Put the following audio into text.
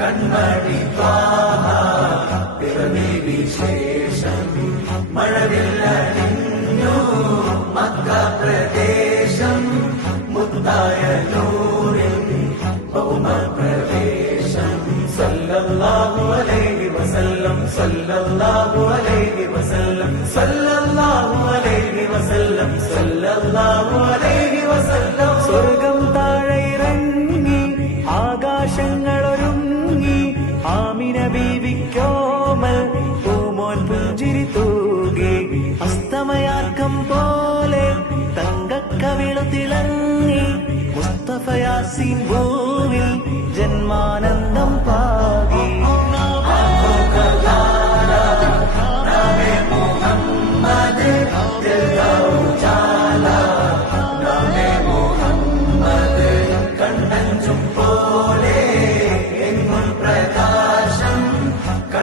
കൺമണി പിറവി വിശേഷം മഴവില്ലണിഞ്ഞു മക്ക പ്രദേശം മുത്തായ നൂറിൻ ഭൗമപ്രവേശം സല്ലല്ലാഹു അലൈഹി വസല്ലം സല്ലല്ലാഹു അലൈഹി വസല്ലം സല്ലല്ലാഹു അലൈഹി വസല്ലം സല്ലല്ലാഹു അലൈഹി വസല്ലം സ്വർഗം താഴെ ഇറങ്ങി ആകാശങ്ങളൊരുങ്ങി ആമിന ബീവിക്കോമൽ പൂമോൻ പുഞ്ചിരി തൂകി അസ്തമയാർക്കം പോലെ തങ്കക്കവിളു തിളങ്ങി മുസ്തഫ യാസീൻ ഭൂവിൽ ജന്മാനന്ദ